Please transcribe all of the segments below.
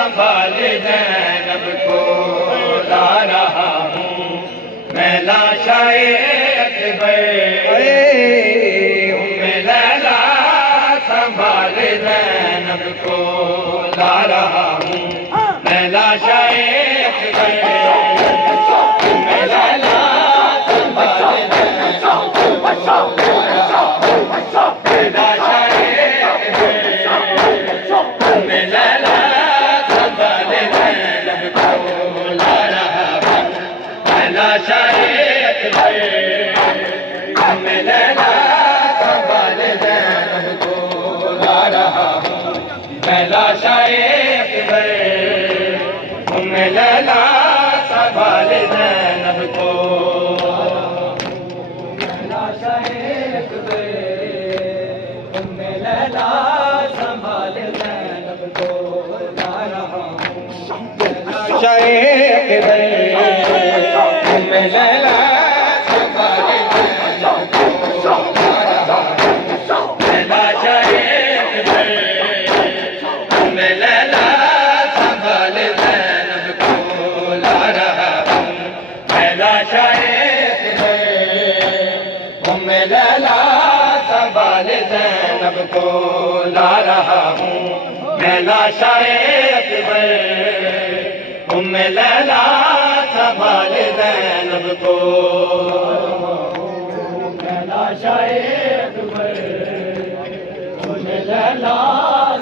سنبھال زینب کو لا رہا ہوں میں لاشائے اکبر لیلا سنبھال زینب کو لا رہا ہوں میں لاشائے اکبر لیلا سنبھال زینب کو لا رہا ہوں میں لاشائے اکبر لیلا سنبھال زینب کو لا رہا ہوں میں لاشائے اکبر میں لیلا سنبھال زینب کو لا رہا ہوں میں لاشائے اکبر میں لیلا سنبھال زینب کو میں لاشائے اکبر میں لیلا سنبھال زینب کو لا رہا ہوں میں لاشائے اکبر میں لیلا زینب کو لا رہا ہوں میں لاشائے اکبر لیلا سنبھال زینب کو میں لاشائے اکبر لیلا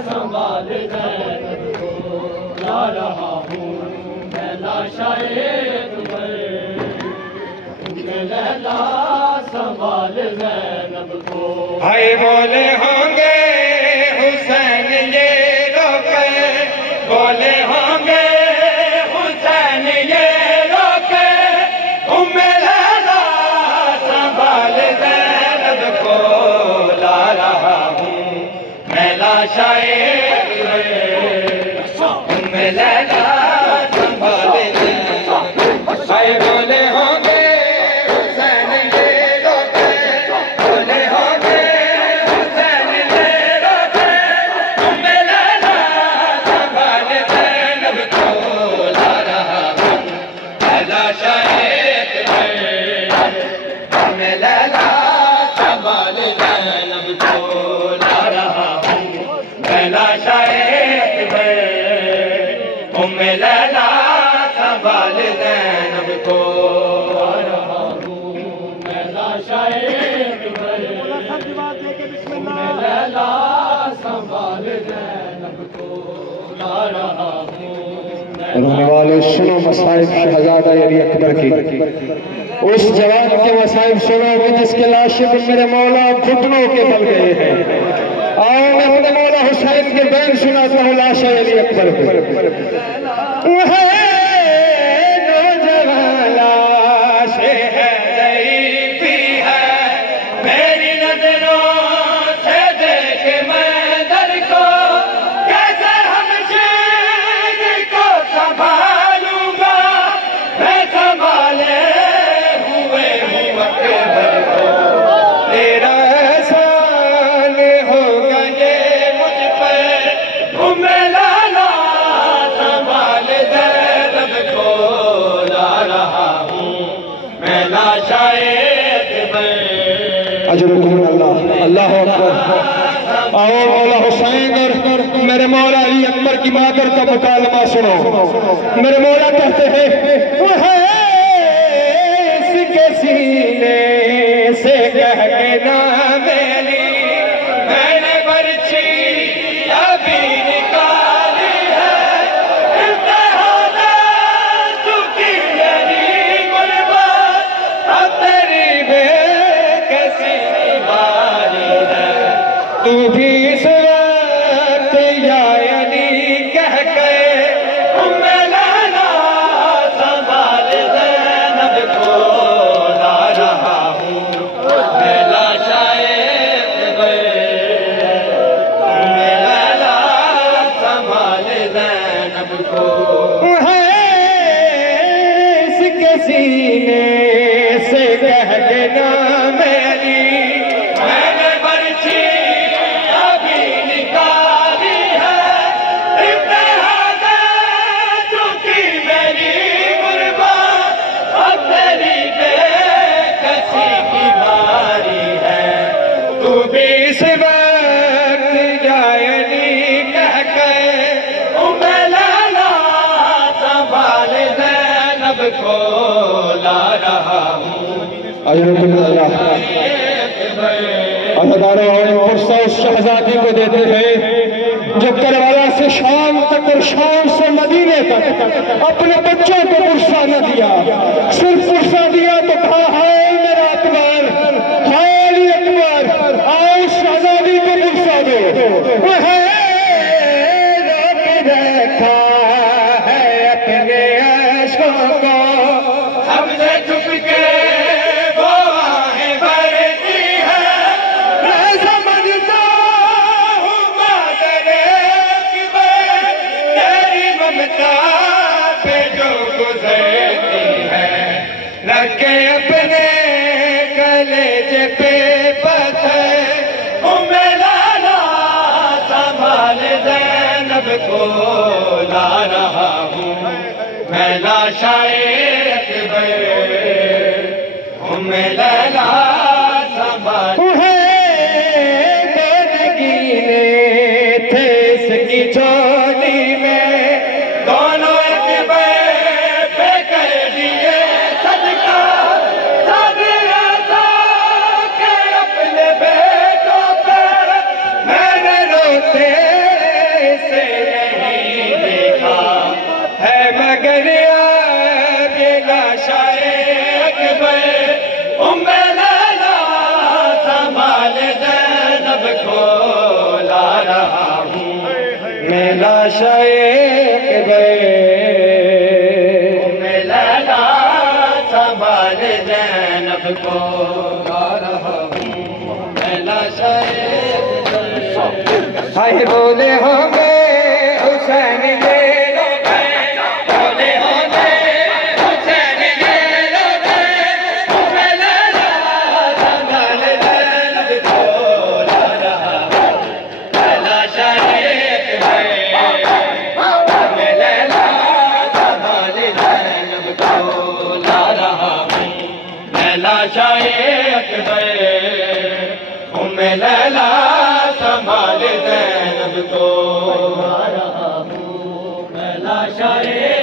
سنبھال زینب کو لا رہا ہوں میں لاشائے اکبر لیلا سنبھال زینب کو بھائی بولے ہوں گے حسین یہ روکے بولے ہوں گے حسین یہ روکے لیلا سنبھال زینب کو لا رہا ہوں میں لاشائے لیلا سنبھال زینب بھائی بولے ہوں گے لیلا سنبھال زینب کو لا رہا ہوں میں لاشائے اکبر لیلا سنبھال زینب کو لا رہا ہوں رونے والے سنو مصائب شہزادہ علی اکبر کی اس جوان کے مصائب سنو کہ جس کے لاشے پر میرے مولا گھٹنوں کے بل گئے ہیں آؤ میں اپنے مولا حسین کے بین سناتا ہوں لاشے علی اکبر کو نوجوان لاش ہے ضعیفی ہے میری نظروں سے دیکھ میں در کو کیسے ہم شیر کو سنبھالوں گا میں سنبھالے ہوئے ہوں اکبر کو تیرا احسان ہوگا یہ مجھ پر میں لیلا سنبھال زینب کو لا رہا ہوں میں لاشائے اکبر اجرکم اللہ اللہ اکبر آؤ مولا حسین اور میرے مولا علی اکبر کی مادر کا مکالمہ سنو میرے مولا کہتے ہیں اس کے سینے سے کہہ کے نہ میری میں نے برچھی ابھی نکالی ہے امتحان چکی میری غربت اب تیری بے کسی باری ہے تو بھی اس وقت یا علی کہہ کے لیلا سنبھال زینب کو لا رہا ہوں میں لاشائے اکبر لیلا سنبھال زینب کو اس کے سینے سے کہہ کے نہ میری میں نے برچھی ابھی نکالی ہے امتحان زینب کو لا رہا ہوں اجرکم اللہ عزاداروں اور پرسہ اس شہزادی کو دیتے ہیں جو کربلا سے شام تک اور شام سے مدینے تک اپنے بچوں کو پرسہ نہ دیا، صرف پرسہ دیا تو کہا ہائے میرا اکبر، ہائے علی اکبر، آؤ اس شہزادی کو پرسہ دو۔ وہ ہے روک رکھا ہے اپنے عشقوں کو، ہم سے چھپ کے وہ آہیں بھرتی ہے، میں سمجھتا ہوں مادر اکبر تیری ممتا پہ جو گزرتی ہے، رکھ کے اپنے کلیجے پہ پتھر، لالا سنبھال زینب کو لا رہا ہوں میں لاشائے اکبر، لیلا سنبھال گینے تھے اس کی چولی میں، دونوں اکبر پہ کر دیے صدقہ، سب ایسا کہ اپنے بیٹوں پہ میں نے روتے سے نہیں دیکھا ہے، مگر یہ لاشائے اکبر لیلا سنبھال زینب کو لا رہا ہوں میں لاشائے اکبر، لیلا سنبھال زینب کو لا رہا ہوں میں لاشائے اکبر۔ ہائے بولے ہوں گے حسین لے لو بولے ہوں گے حسین لے لو لیلا سنبھال زینب کو لا رہا ہوں میں لاشائے اکبر، لیلا سنبھال زینب کو لا رہا ہوں میں لاشائے اکبر، لیلا سنبھال زینب کو لا رہا ہوں میں لاشائے